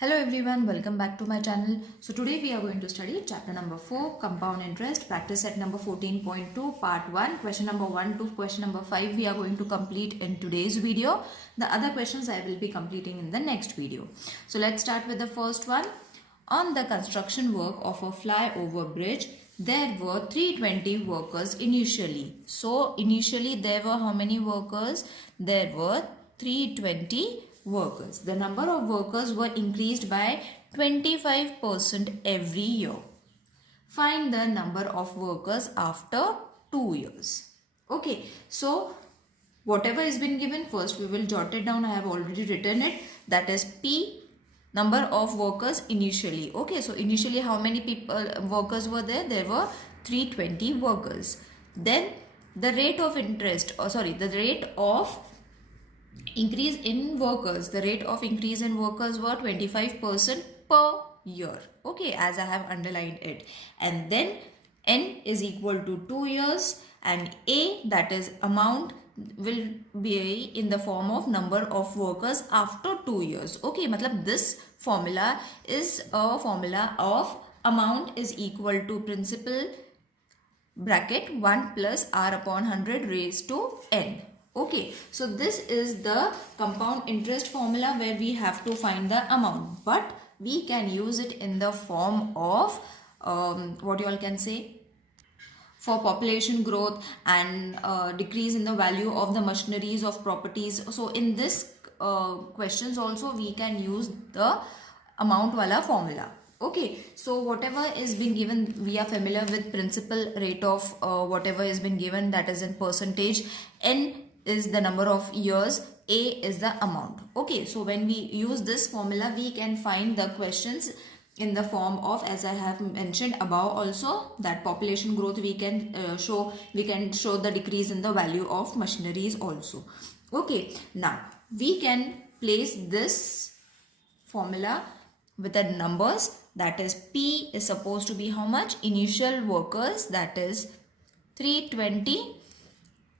Hello everyone, welcome back to my channel. So today we are going to study chapter number 4, compound interest, practice set number 14.2, part 1, question number 1 to question number 5 we are going to complete in today's video. The other questions I will be completing in the next video. So let's start with the first one. On the construction work of a flyover bridge, there were 320 workers initially. So initially there were how many workers? There were 320 workers. The number of workers were increased by 25% every year. Find the number of workers after 2 years. Okay, so whatever has been given, first we will jot it down. I have already written it. That is P, number of workers initially. Okay, so initially how many workers were there? There were 320 workers. Then the rate of interest, the rate of increase in workers. The rate of increase in workers were 25% per year. Okay, as I have underlined it. And then N is equal to 2 years and A, that is amount, will be in the form of number of workers after 2 years. Okay, matlab this formula is a formula of amount is equal to principal bracket 1 plus R upon 100 raised to N. Okay, so this is the compound interest formula where we have to find the amount, but we can use it in the form of what you all can say, for population growth and decrease in the value of the machineries of properties. So in this questions also we can use the amount wala formula. Okay, so whatever is being given, we are familiar with principal rate of whatever is been given, that is in percentage. N is the number of years, A is the amount. Okay, so when we use this formula, we can find the questions in the form of, as I have mentioned above also, that population growth we can show the decrease in the value of machineries also. Okay, now we can place this formula with the numbers, that is P is supposed to be how much? Initial workers, that is 320.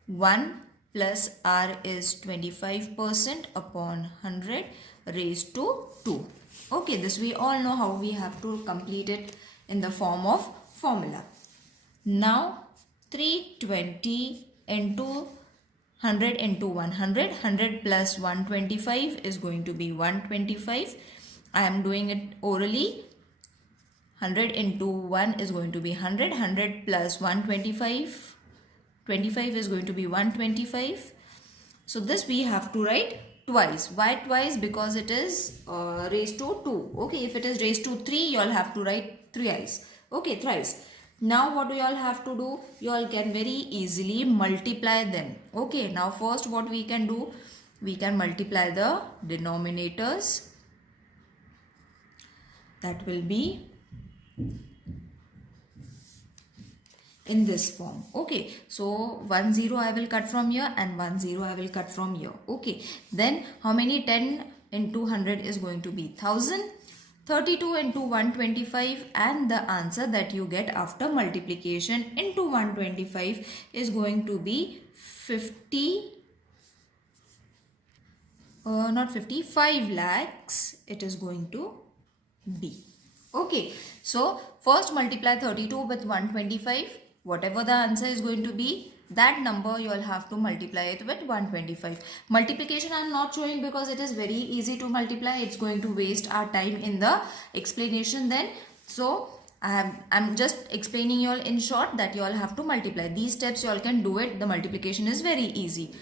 1 plus R is 25% upon 100 raised to 2. Okay, this we all know how we have to complete it in the form of formula. Now 320 into 100 into 100. 100 plus 125 is going to be 125. I am doing it orally. 100 into 1 is going to be 100. 100 plus 125. 25 is going to be 125. So this we have to write twice. Why twice? Because it is raised to 2. Okay, if it is raised to 3, you all have to write thrice. Okay, thrice. Now what do you all have to do? You all can very easily multiply them. Okay, now first what we can do? We can multiply the denominators. That will be in this form. Okay, so 1 0 I will cut from here and 1 0 I will cut from here. Okay, then how many? 10 into 100 is going to be 1000. 32 into 125, and the answer that you get after multiplication into 125 is going to be 5 lakhs it is going to be. Okay, so first multiply 32 with 125. Whatever the answer is going to be, that number you will have to multiply it with 125. Multiplication I am not showing because it is very easy to multiply. It's going to waste our time in the explanation then. So I'm just explaining you all in short that you all have to multiply. These steps you all can do it. The multiplication is very easy.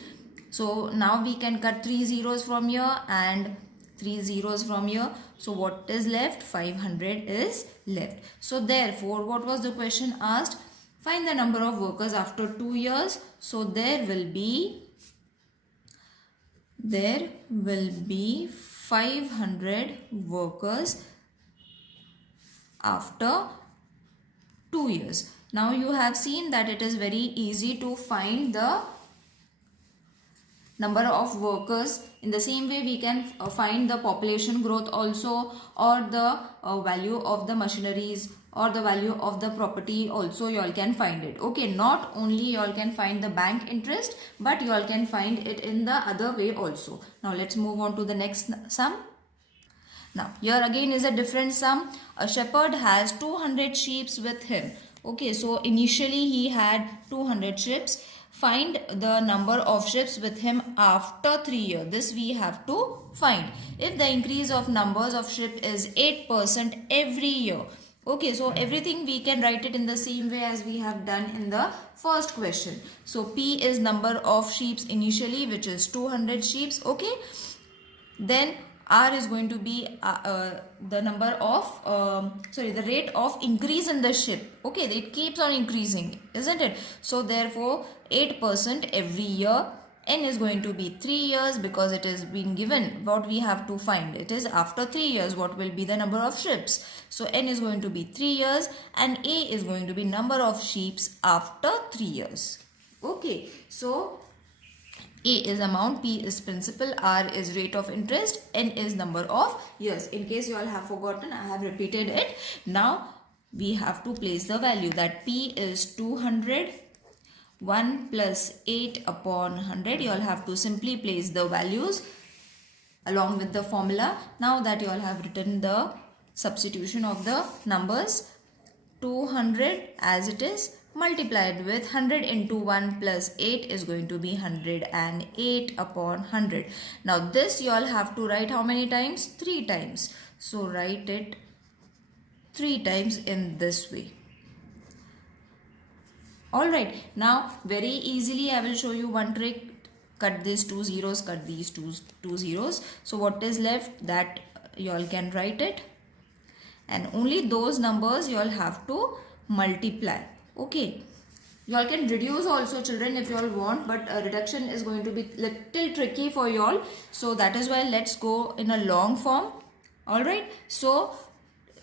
So now we can cut 3 zeros from here and 3 zeros from here. So what is left? 500 is left. So therefore, what was the question asked? Find the number of workers after 2 years. So there will be 500 workers after 2 years. Now you have seen that it is very easy to find the number of workers. In the same way we can find the population growth also, or the value of the machineries, or the value of the property also you all can find it. Okay, not only you all can find the bank interest, but you all can find it in the other way also. Now let's move on to the next sum. Now here again is a different sum. A shepherd has 200 sheep with him. Okay, so initially he had 200 sheep. Find the number of sheep with him after 3 years. This we have to find. If the increase of numbers of sheep is 8% every year. Okay, so everything we can write it in the same way as we have done in the first question. So P is number of sheep initially, which is 200 sheep. Okay, then R is going to be the number of the rate of increase in the sheep. Okay, it keeps on increasing, isn't it? So therefore 8% every year. N is going to be 3 years because it is being given. What we have to find, it is after 3 years what will be the number of sheep. So N is going to be 3 years and A is going to be number of sheep after 3 years. Okay, so A is amount, P is principal, R is rate of interest, N is number of years. In case you all have forgotten, I have repeated it. Now we have to place the value that P is 200. 1 plus 8 upon 100. You all have to simply place the values along with the formula. Now that you all have written the substitution of the numbers, 200 as it is multiplied with 100 into 1 plus 8 is going to be 108 upon 100. Now this you all have to write how many times? 3 times. So write it 3 times in this way. Alright, now very easily I will show you one trick. Cut these 2 zeros, cut these two zeros. So what is left, that you all can write it. And only those numbers you all have to multiply. Okay. You all can reduce also, children, if you all want. But reduction is going to be little tricky for you all. So that is why let's go in a long form. Alright. So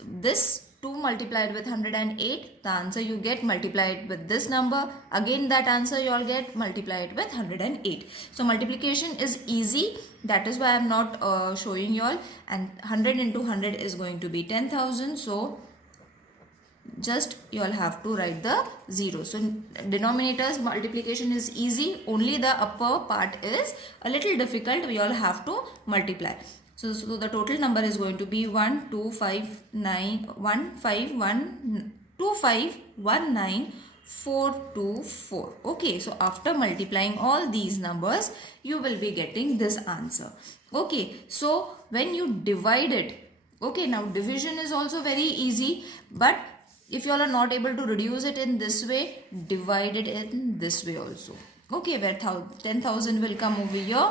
this 2 multiplied with 108, the answer you get multiplied with this number. Again that answer you all get multiplied with 108. So multiplication is easy. That is why I am not showing you all. And 100 into 100 is going to be 10,000. So just you all have to write the 0. So denominators multiplication is easy. Only the upper part is a little difficult. We all have to multiply. So the total number is going to be 12519 Okay, so after multiplying all these numbers, you will be getting this answer. Okay, so when you divide it, okay, now division is also very easy, but if you all are not able to reduce it in this way, divide it in this way also. Okay, where 10,000 will come over here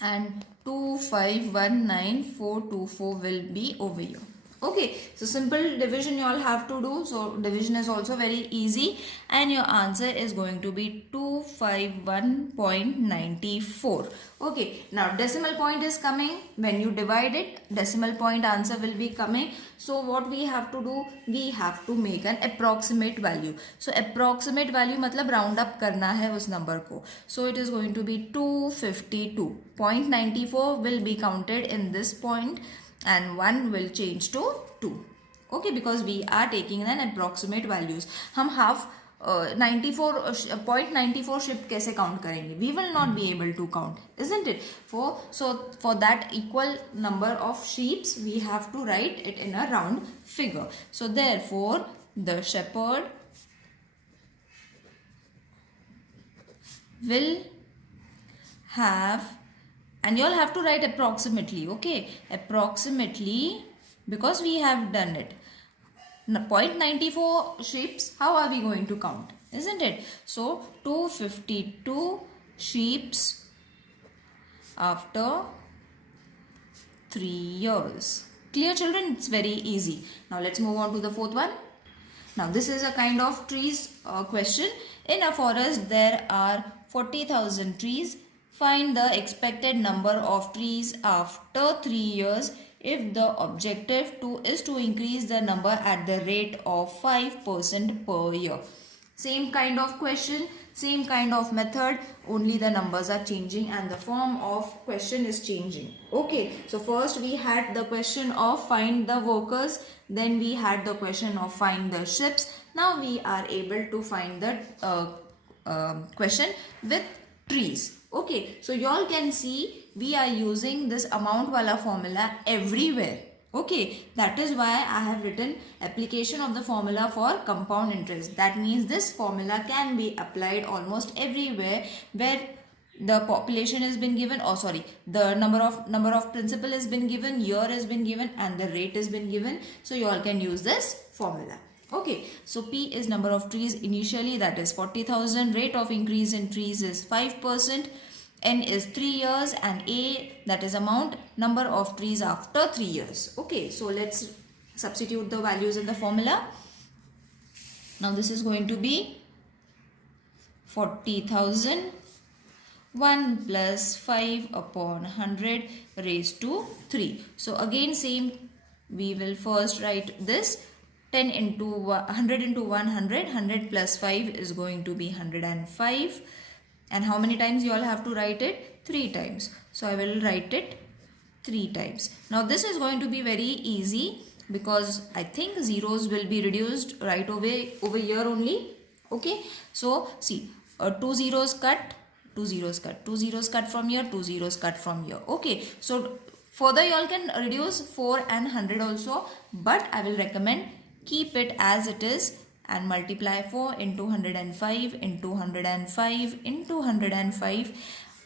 and 2519424 will be over here. Okay, so simple division you all have to do. So division is also very easy and your answer is going to be 251.94. Okay, now decimal point is coming. When you divide it, decimal point answer will be coming. So what we have to do, we have to make an approximate value. So approximate value matlab round up karna hai us number ko. So it is going to be 252. 0.94 will be counted in this point and 1 will change to 2. Okay, because we are taking an approximate values. हम half 0.94 shift कैसे count करेंगे? We will not be able to count, isn't it? So for that equal number of sheeps, we have to write it in a round figure. So therefore, the shepherd will have, and you all have to write approximately, okay, approximately, because we have done it. 0.94 sheeps, how are we going to count, isn't it? So 252 sheeps after 3 years. Clear, children? It's very easy. Now let's move on to the fourth one. Now this is a kind of trees question. In a forest there are 40,000 trees. Find the expected number of trees after 3 years if the objective is to increase the number at the rate of 5% per year. Same kind of question, same kind of method, only the numbers are changing and the form of question is changing. Okay, so first we had the question of find the workers, then we had the question of find the ships. Now we are able to find the question with trees. Okay, so you all can see we are using this amount wala formula everywhere. Okay, that is why I have written application of the formula for compound interest. That means this formula can be applied almost everywhere where the population has been given, or sorry, the number of principal has been given, year has been given, and the rate has been given. So you all can use this formula. Okay, so P is number of trees initially, that is 40,000. Rate of increase in trees is 5%. N is 3 years, and A, that is amount, number of trees after 3 years. Okay, so let's substitute the values in the formula. Now this is going to be 40,000, 1 plus 5 upon 100 raised to 3. So again same, we will first write this 10 into 100 into 100, 100 plus 5 is going to be 105. And how many times you all have to write it? 3 times. So I will write it 3 times. Now this is going to be very easy because I think zeros will be reduced right away over here only. Okay. So see, 2 zeros cut, 2 zeros cut, 2 zeros cut from here, 2 zeros cut from here. Okay. So further you all can reduce 4 and 100 also, but I will recommend keep it as it is and multiply 4 into 105 into 105 into 105.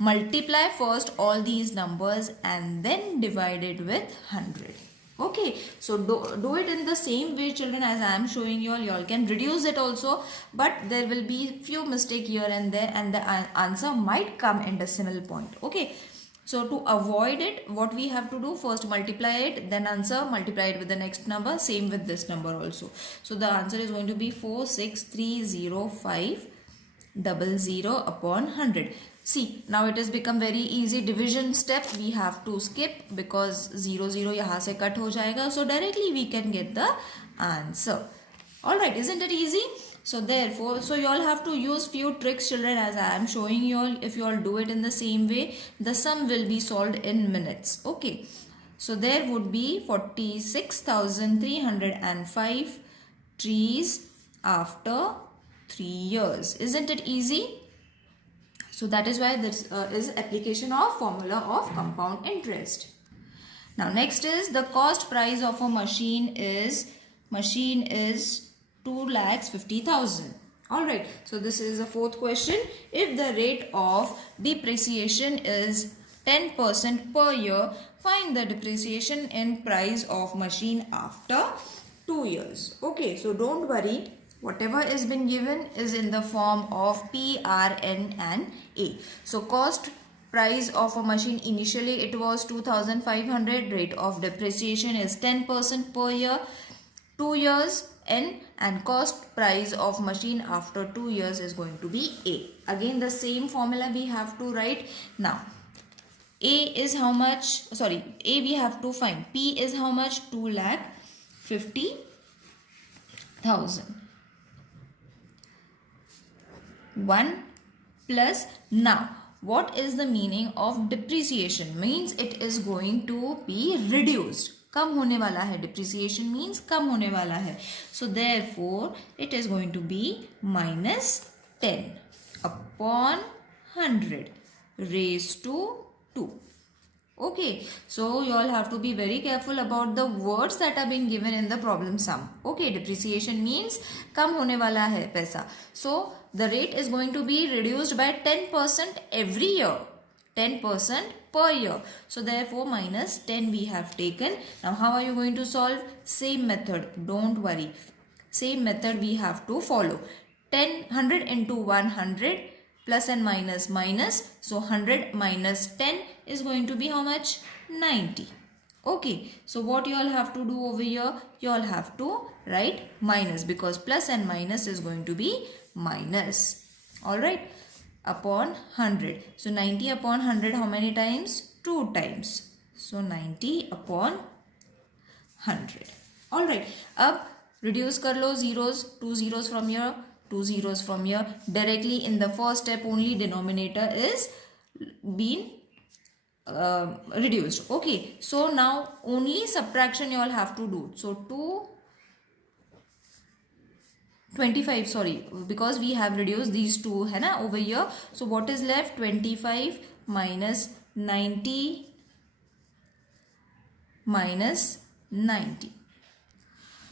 Multiply first all these numbers and then divide it with 100. Okay, so do it in the same way, children, as I am showing you all. You all can reduce it also, but there will be few mistakes here and there, and the answer might come in decimal point. Okay. So to avoid it, what we have to do, first multiply it, then answer, multiply it with the next number, same with this number also. So the answer is going to be 4630500 upon 100. See, now it has become very easy. Division step we have to skip because 0 0 yahan se cut ho jayega. So directly we can get the answer. Alright, isn't it easy? So therefore, so you all have to use few tricks, children, as I am showing you all. If you all do it in the same way, the sum will be solved in minutes. Okay. So there would be 46,305 trees after 3 years. Isn't it easy? So that is why this is application of formula of compound interest. Now next is the cost price of a machine is 2,50,000. Alright, so this is the fourth question. If the rate of depreciation is 10% per year, find the depreciation in price of machine after 2 years. Okay, so don't worry. Whatever is been given is in the form of P, R, N and A. So cost price of a machine, initially it was 2,500. Rate of depreciation is 10% per year. 2 years N, and cost price of machine after 2 years is going to be A. Again the same formula we have to write. Now A is how much? Sorry, A we have to find. P is how much? 2,50,000. 1 plus, now what is the meaning of depreciation? Means it is going to be reduced. कम होने वाला है. Depreciation means कम होने वाला है. So therefore it is going to be minus 10 upon 100 raised to 2. Okay, so you all have to be very careful about the words that are being given in the problem sum. Okay, depreciation means कम होने वाला है पैसा. So the rate is going to be reduced by 10% every year. 10% per year. So therefore minus 10 we have taken. Now how are you going to solve? Same method. Don't worry. Same method we have to follow. 100 into 100 plus and minus minus. So 100 minus 10 is going to be how much? 90. Okay. So what you all have to do over here? You all have to write minus because plus and minus is going to be minus. Alright. Upon 100. So 90 upon 100 how many times? 2 times. So 90 upon 100. Alright. Up reduce kar lo zeros. 2 zeros from here. 2 zeros from here. Directly in the first step only denominator is been reduced. Okay. So now only subtraction you all have to do. So 25, sorry, because we have reduced these two है ना over here. So what is left? 25 minus 90 minus 90.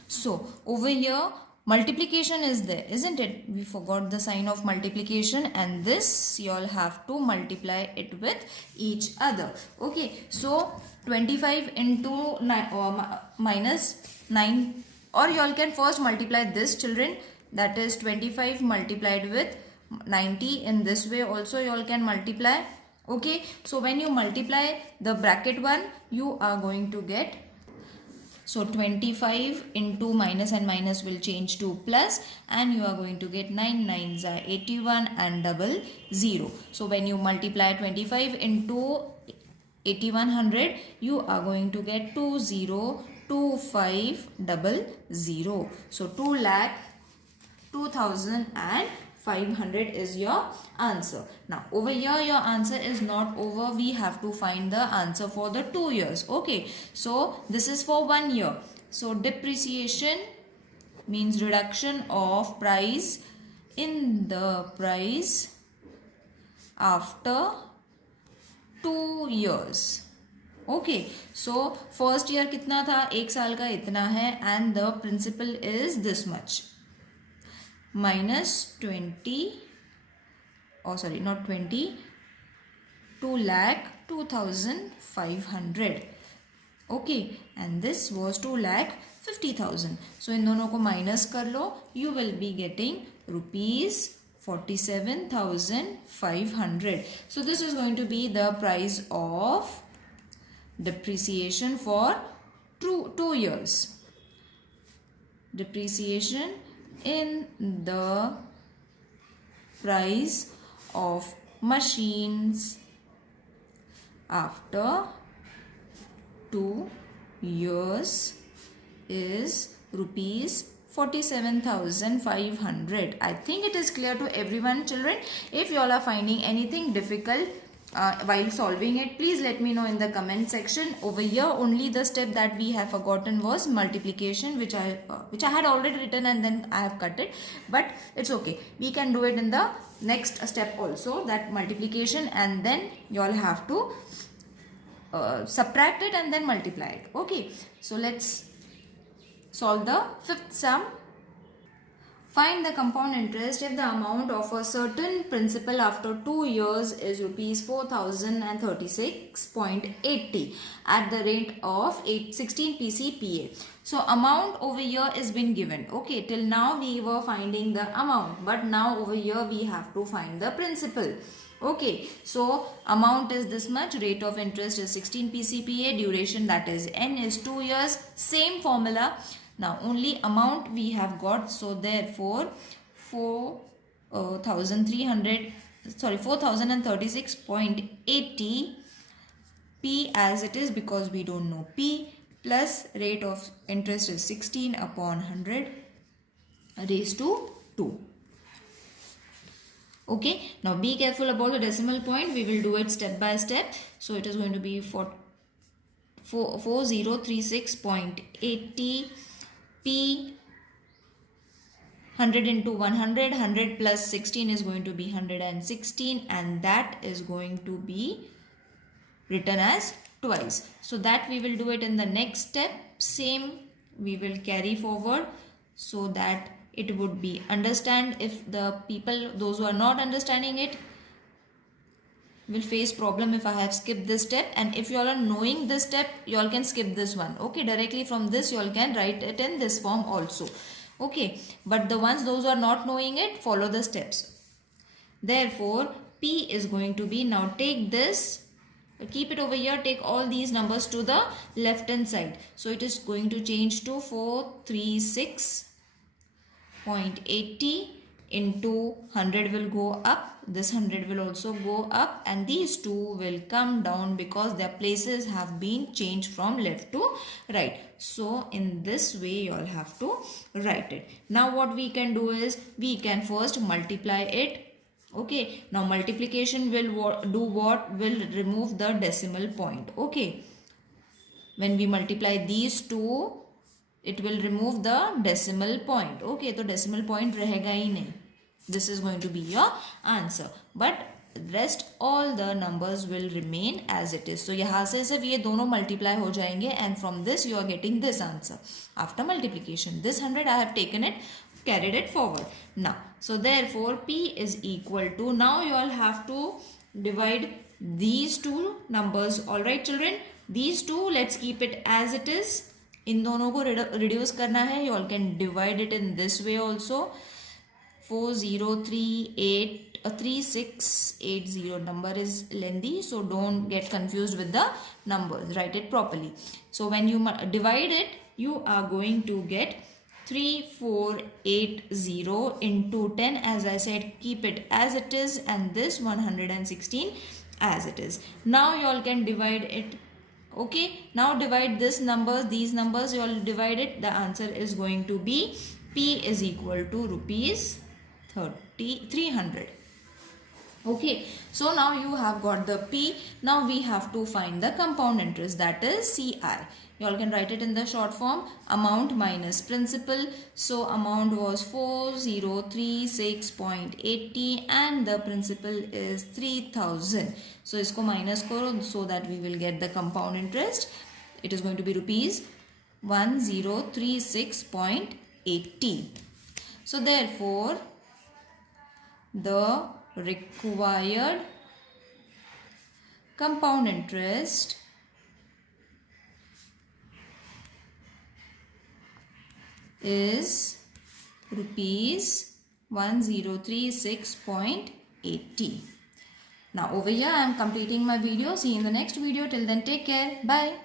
So over here multiplication is there, isn't it? We forgot the sign of multiplication, and this you all have to multiply it with each other. Okay, so 25 into 9 minus 9, or you all can first multiply this, children, that is 25 multiplied with 90. In this way also you all can multiply. Okay, so when you multiply the bracket one, you are going to get, so 25 into minus and minus will change to plus, and you are going to get 9 9s are 81 and double 0. So when you multiply 25 into 8100, you are going to get 202500. So 2,02,500 is your answer. Now over here your answer is not over. We have to find the answer for the 2 years. Okay, so this is for 1 year. So depreciation means reduction of price in the price after 2 years. Okay, so first year कितना था, 1 साल का इतना है, and the principal is this much, minus 20, oh sorry, not 20, 2,02,500. Okay, and this was 2,50,000. So इन दोनों को minus कर लो, you will be getting rupees 47,500. So this is going to be the price of depreciation for 2 years. Depreciation in the price of machines after 2 years is rupees 47,500. I think it is clear to everyone, children. If you all are finding anything difficult while solving it, please let me know in the comment section. Over here only the step that we have forgotten was multiplication, which I had already written and then I have cut it, but it's okay, we can do it in the next step also, that multiplication, and then you all have to subtract it and then multiply it. Okay, so let's solve the fifth sum. Find the compound interest if the amount of a certain principal after 2 years is rupees 4,036.80 at the rate of 16 PCPA. So amount over here is been given. Okay, till now we were finding the amount, but now over here we have to find the principal. Okay, so amount is this much, rate of interest is 16 PCPA, duration, that is n, is 2 years, same formula. Now only amount we have got, so therefore 4,036.80 P as it is, because we don't know P, plus rate of interest is 16 upon 100 raised to 2. Okay, now be careful about the decimal point. We will do it step by step. So it is going to be 4036.80 P, 100 into 100, 100 plus 16 is going to be 116, and that is going to be written as twice. So that we will do it in the next step. Same we will carry forward so that it would be understand. If the people, those who are not understanding it, will face problem if I have skipped this step, and if you all are knowing this step, you all can skip this one. Okay, directly from this you all can write it in this form also. Okay, but the ones those who are not knowing it, follow the steps. Therefore P is going to be, now take this, keep it over here, take all these numbers to the left hand side. So it is going to change to 436.80 into 100 will go up, this 100 will also go up, and these two will come down because their places have been changed from left to right. So in this way you all have to write it. Now what we can do is, we can first multiply it. Okay, now multiplication will do what? Will remove the decimal point. Okay, when we multiply these two, it will remove the decimal point. Okay, so decimal point rahega hi nahi. This is going to be your answer. But rest all the numbers will remain as it is. So यहाँ से सिर्फ ये दोनों multiply हो जाएंगे and from this you are getting this answer after multiplication. This 100 I have taken it, carried it forward. Now, so therefore P is equal to, now you all have to divide these two numbers. Alright children, these two let's keep it as it is. इन दोनों को reduce करना है. You all can divide it in this way also. 3680 number is lengthy, so don't get confused with the numbers. Write it properly. So when you divide it, you are going to get 3480 into 10. As I said, keep it as it is, and this 116 as it is. Now you all can divide it. Okay, now divide these numbers you all divide it. The answer is going to be P is equal to rupees 300. Okay, so now you have got the P. Now we have to find the compound interest, that is CI. You all can write it in the short form, amount minus principal. So amount was 4036.80 and the principal is 3000. So isko minus karo so that we will get the compound interest. It is going to be rupees 1036.80. So therefore the required compound interest is rupees 1036.80. Now over here I am completing my video. See you in the next video. Till then, take care. Bye.